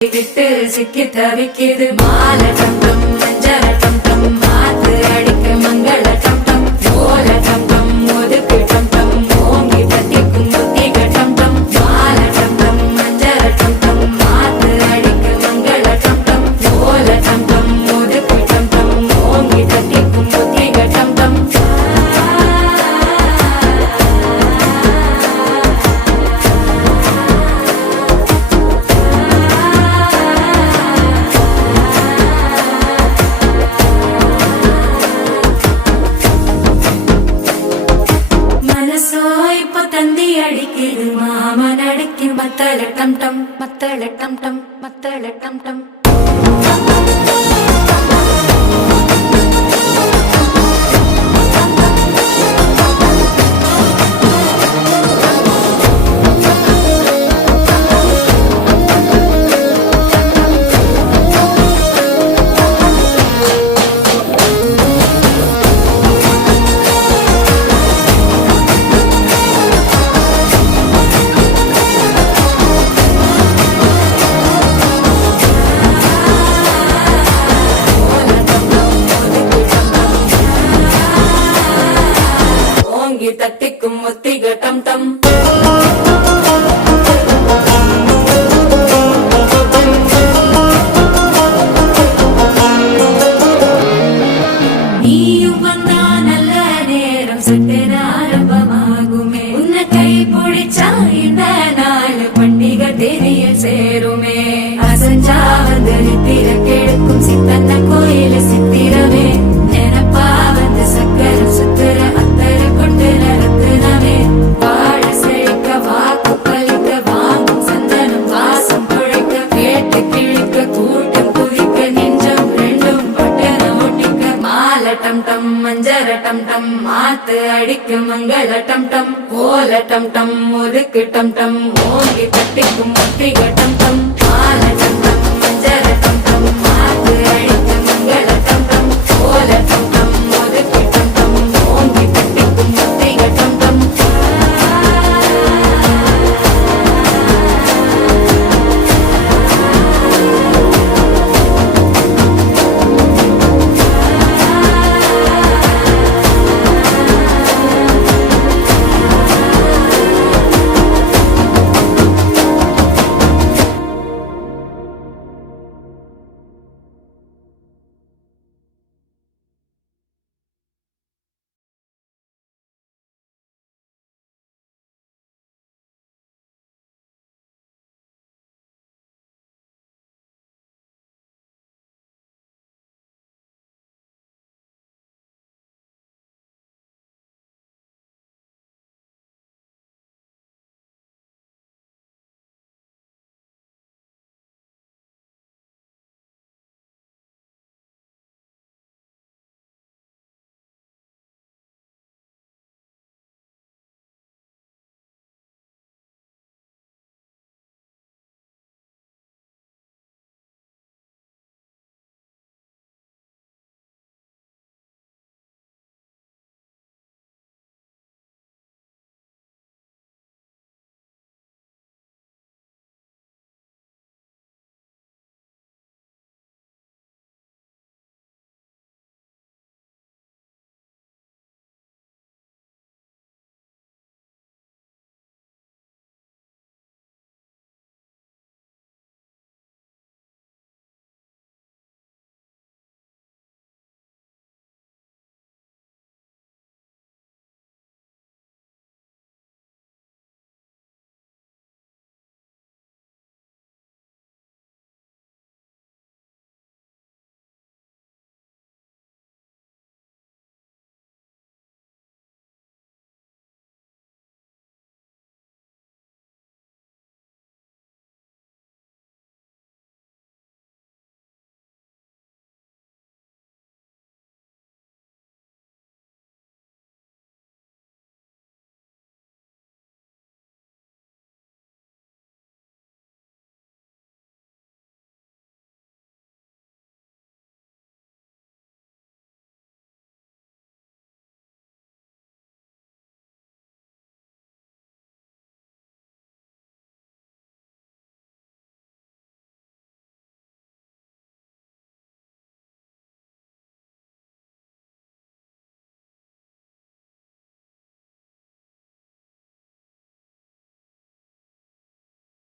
விட்டு சிக்கி தவிக்குது மால டம் டம் மஞ்சள டம் டம் மாத்து அடிக்க மங்கள டம் டம் ஓல டம் டம் ஒதுக்கு டம் டம் ஓங்கி தட்டிக்கும் புத்திக டம் டம் மால டம் டம் மஞ்சள டம் டம் மாத்து அடிக்க மங்கள டம் டம் ஓல டம் டம் ஒதுக்கு டம் டம் ஓங்கி தட்டிக்கும் புத்திக டம் டம் தந்தி அடிக்குது மாமன் அடிக்கு மத்தள டம் டம் மத்தள டம் டம் மத்தள டம் டம் தட்டிக்கும் ஒத்திக டம் டம் நீயும் வந்தா நல்ல நேரம் சட்டென ஆரம்பமாகுமே உன்னை கை பிடிச்சா இந்த நாள் பண்டிகை தெரிய சேருமே அசஞ்சா வந்து நித்திர கெடுக்கும் சித்தன்ன கோயில சித்திரமே நினப்பா வந்து சக்கரம் சுத்துற டம் டம் மஞ்சர டம் டம் மாத்து அடிக்கு மங்கள டம் டம் ஓல டம் டம் ஒதுக்கு டம் டம் ஓங்கி தட்டிக்கும் முத்திக டம் டம்